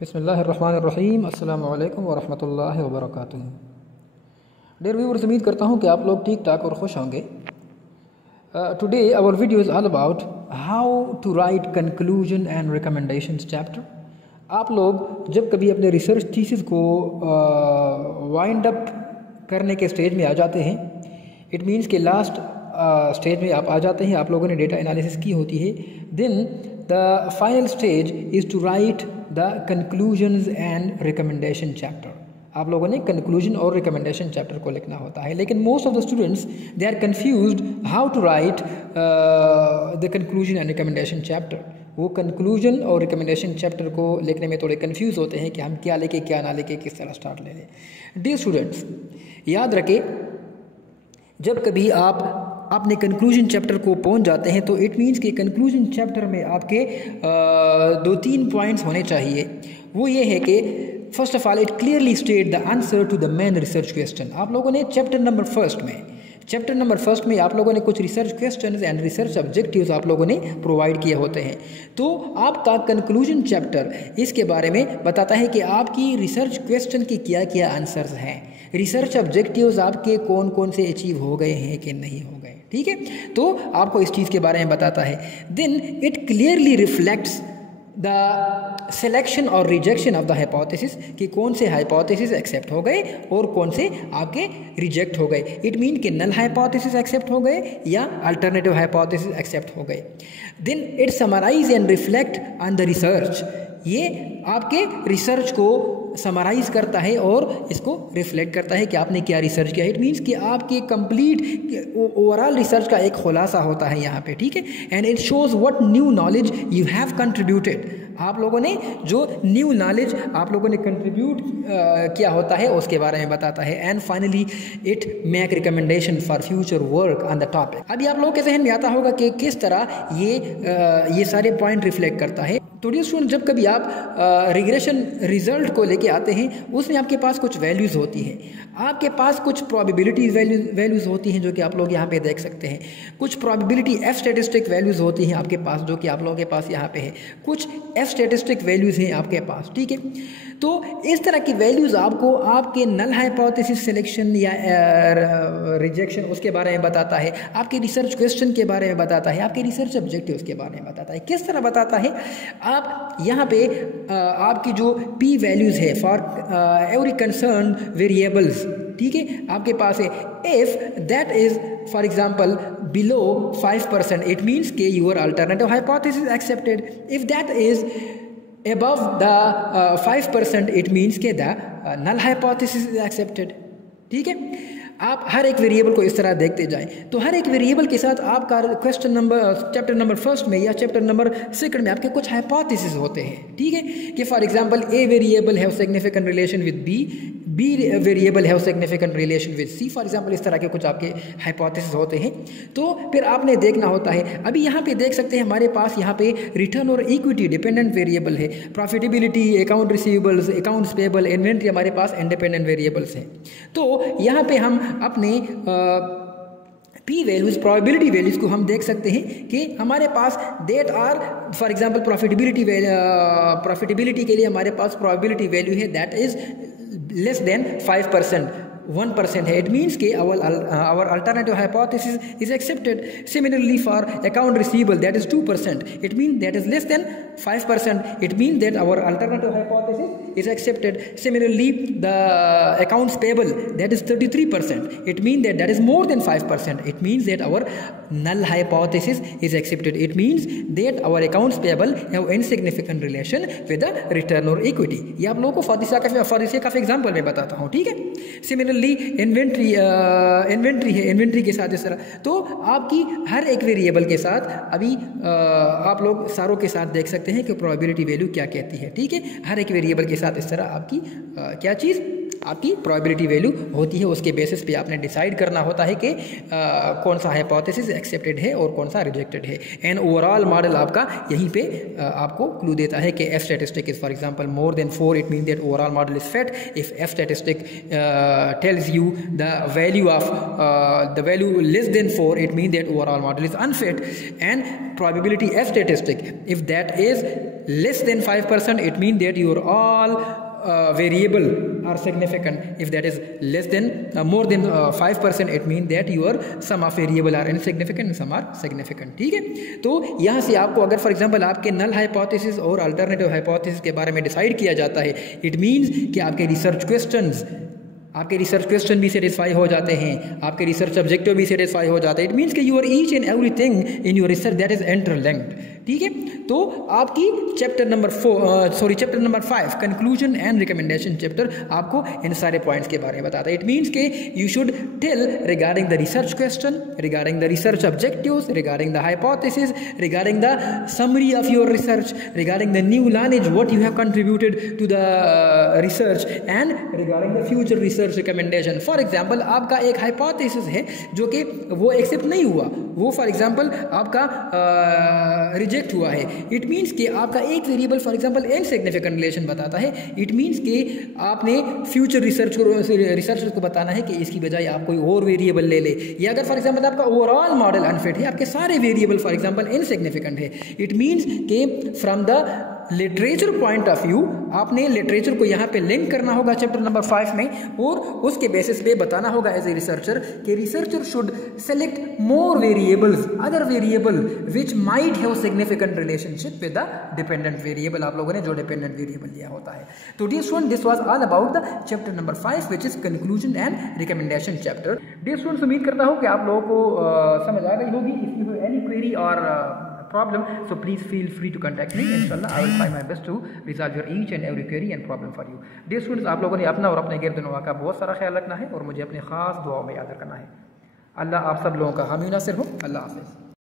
बिस्मिल्लाहिर्रहमानिर्रहीम अस्सलामु अलैकुम वरहमतुल्लाहि वबरकातुहू। डियर व्यूअर्स, उम्मीद करता हूँ कि आप लोग ठीक ठाक और खुश होंगे। Today our video is all about how to write conclusion and recommendations chapter. आप लोग जब कभी अपने रिसर्च थीसिस को वाइंड अप करने के स्टेज में आ जाते हैं, इट मीन्स के लास्ट स्टेज में आप आ जाते हैं, आप लोगों ने डेटा एनालिसिस की होती है, then the final stage is to write the conclusions and recommendation chapter. आप लोगों ने कंक्लूजन और रिकमेंडेशन चैप्टर को लिखना होता है, लेकिन most of the students they are confused how to write the conclusion and recommendation chapter. वो कंक्लूजन और रिकमेंडेशन चैप्टर को लिखने में थोड़े कंफ्यूज होते हैं कि हम क्या लेके क्या ना लेके, किस तरह स्टार्ट ले लें। डियर स्टूडेंट्स, याद रखें, जब कभी आप अपने कंक्लूजन चैप्टर को पहुंच जाते हैं तो इट मीन्स कि कंक्लूजन चैप्टर में आपके 2-3 पॉइंट्स होने चाहिए। वो ये है कि first of all it clearly state the answer to the main research question. आप लोगों ने चैप्टर नंबर फर्स्ट में आप लोगों ने कुछ research questions and research objectives आप लोगों ने प्रोवाइड किए होते हैं। तो आपका कंक्लूजन चैप्टर इसके बारे में बताता है कि आपकी रिसर्च क्वेश्चन की क्या क्या आंसर्स हैं, रिसर्च ऑब्जेक्टिव्स आपके कौन कौन से अचीव हो गए हैं कि नहीं हो गए। ठीक है, तो आपको इस चीज़ के बारे में बताता है। Then it clearly reflects the selection और रिजेक्शन ऑफ द हाइपोथेसिस कि कौन से हाइपोथेसिस एक्सेप्ट हो गए और कौन से आपके रिजेक्ट हो गए। इट मीन कि नल हाइपोथेसिस एक्सेप्ट हो गए या अल्टरनेटिव हाइपोथेसिस एक्सेप्ट हो गए। Then it summarise and reflect on the research. ये आपके रिसर्च को समराइज करता है और इसको रिफ्लेक्ट करता है कि आपने क्या रिसर्च किया। इट मीन्स कि आपके कंप्लीट ओवरऑल रिसर्च का एक खुलासा होता है यहाँ पे। ठीक है, and it shows what new knowledge you have contributed. आप लोगों ने जो न्यू नॉलेज आप लोगों ने कंट्रीब्यूट किया होता है उसके बारे में बताता है। And finally it make recommendation for future work on the topic. अभी आप लोगों के जहन में आता होगा कि किस तरह ये सारे पॉइंट रिफ्लेक्ट करता है। तो डियर स्टूडेंट, जब कभी आप रिग्रेशन रिजल्ट को लेके आते हैं उसमें आपके पास कुछ वैल्यूज़ होती हैं, आपके पास कुछ प्रोबेबिलिटी वैल्यूज़ होती हैं जो कि आप लोग यहाँ पे देख सकते हैं। कुछ प्रोबेबिलिटी एफ स्टैटिस्टिक वैल्यूज़ होती हैं आपके पास जो कि आप लोगों के पास यहाँ पे है। कुछ एफ स्टैटिस्टिक वैल्यूज़ हैं आपके पास। ठीक है, तो इस तरह की वैल्यूज़ आपको आपके नल हाइपोथेसिस सिलेक्शन या रिजेक्शन उसके बारे में बताता है, आपके रिसर्च क्वेश्चन के बारे में बताता है, आपके रिसर्च ऑब्जेक्टिव्स के बारे में बताता है। किस तरह बताता है? आप यहाँ पे आपकी जो पी वैल्यूज़ है फॉर एवरी कंसर्न वेरिएबल्स, ठीक है, आपके पास है। If that is for example below 5%, it means के your alternative hypothesis accepted. If that is above the 5%, it means के the null hypothesis is accepted। ठीक है, आप हर एक वेरिएबल को इस तरह देखते जाएं तो हर एक वेरिएबल के साथ आपका चैप्टर नंबर फर्स्ट में या चैप्टर नंबर सेकंड में आपके कुछ हाइपोथेसिस होते हैं। ठीक है, कि for example A variable have significant relation with B variable have significant relation with C, for example इस तरह के कुछ आपके हाइपोथेसिस होते हैं। तो फिर आपने देखना होता है। अभी यहाँ पे देख सकते हैं हमारे पास यहाँ पे रिटर्न और इक्विटी डिपेंडेंट वेरिएबल है, profitability, account receivables, accounts payable, inventory हमारे पास इंडिपेंडेंट वेरिएबल्स हैं। तो यहाँ पे हम अपने पी वैल्यूज़, प्रोबेबिलिटी वैल्यूज़ को हम देख सकते हैं कि हमारे पास data are for example profitability के लिए हमारे पास प्रोबेबिलिटी वैल्यू है दैट इज़ लेस देन 5%, 1% है। इट मीन्स कि our alternative hypothesis is accepted. Similarly for account receivable that is 2%, it means that is less than 5%, it means that our alternative hypothesis is accepted. Similarly the accounts payable that is 33%, it means that is more than 5%, it means that our null hypothesis is accepted. It means that our accounts payable have insignificant relation with the return or equity। ये आप लोगों को for the sake of example में बताता हूँ। ठीक है, similarly inventory है, इन्वेंट्री के साथ इस तरह। तो आपकी हर एक वेरिएबल के साथ अभी आप लोग सारों के साथ देख सकते हैं कि प्रोबेबिलिटी वैल्यू क्या कहती है। ठीक है, हर एक वेरिएबल के साथ इस तरह आपकी क्या चीज़ आपकी प्रोबेबिलिटी वैल्यू होती है। उसके बेसिस पे आपने डिसाइड करना होता है कि कौन सा हाइपोथेसिस एक्सेप्टेड है और कौन सा रिजेक्टेड है। एंड ओवरऑल मॉडल आपका यहीं पे आपको क्लू देता है कि F statistic is for example more than 4, it mean that overall model is fit. If F statistic tells you the value less than 4, it means that overall model is unfit. And probability F statistic, if that is less than 5%, it means that your all variable are significant. If that is less than more than 5%, it means that your some of variable are insignificant and some are significant. ठीक है, तो यहाँ से आपको अगर for example आपके null hypothesis और alternative hypothesis के बारे में डिसाइड किया जाता है, इट मीन्स कि आपके रिसर्च क्वेश्चन भी सेटिस्फाई हो जाते हैं, आपके रिसर्च ऑब्जेक्टिव भी सेटिस्फाई हो जाते हैं। इट मीन्स कि your each and everything in your research that is interlinked. ठीक है, तो आपकी chapter number 5 conclusion and recommendation chapter आपको इन सारे पॉइंट्स के बारे में बताता है। इट मीन्स कि you should tell regarding the research question, regarding the research objectives, regarding the hypothesis, regarding the summary of your research, regarding the new learning what you have contributed to the research, and regarding the future research recommendation. For example आपका एक hypothesis है जो कि वो accept नहीं हुआ, वो for example आपका रिजेक्ट हुआ है। इट मीन्स कि आपका एक variable for example insignificant relation बताता है। इट मीन्स कि आपने फ्यूचर रिसर्चर को बताना है कि इसकी बजाय आप कोई और वेरिएबल ले ले, या अगर फॉर एग्जाम्पल आपका ओवरऑल मॉडल अनफिट है, आपके सारे वेरिएबल फॉर एग्जाम्पल इनसिग्निफिकेंट है, इट मीन्स कि from the literature point of view आपने लिटरेचर को यहाँ पे लिंक करना होगा चैप्टर नंबर 5 में, और उसके बेसिस पे बताना होगा एज ए रिसर्चर कि researcher should select more variables, other variable which might have significant relationship with the dependent variable, आप लोगों ने जो डिपेंडेंट वेरिएबल लिया होता है। तो dear student, this was all about the chapter number 5 which is conclusion and recommendation chapter. Dear students, उम्मीद करता हूँ कि आप लोगों को समझ आ गई होगी। If you have any query और problem, so please feel free to contact me. Inshallah I will try my best to resolve your each and every query and problem for you. Dear students, आप लोगों ने अपना और अपने गिरदनवा का बहुत सारा ख्याल रखना है और मुझे अपने खास दुआओं में याद रखना है। अल्लाह आप सब लोगों का हामी नासिर हो। अल्लाह हाफिज़।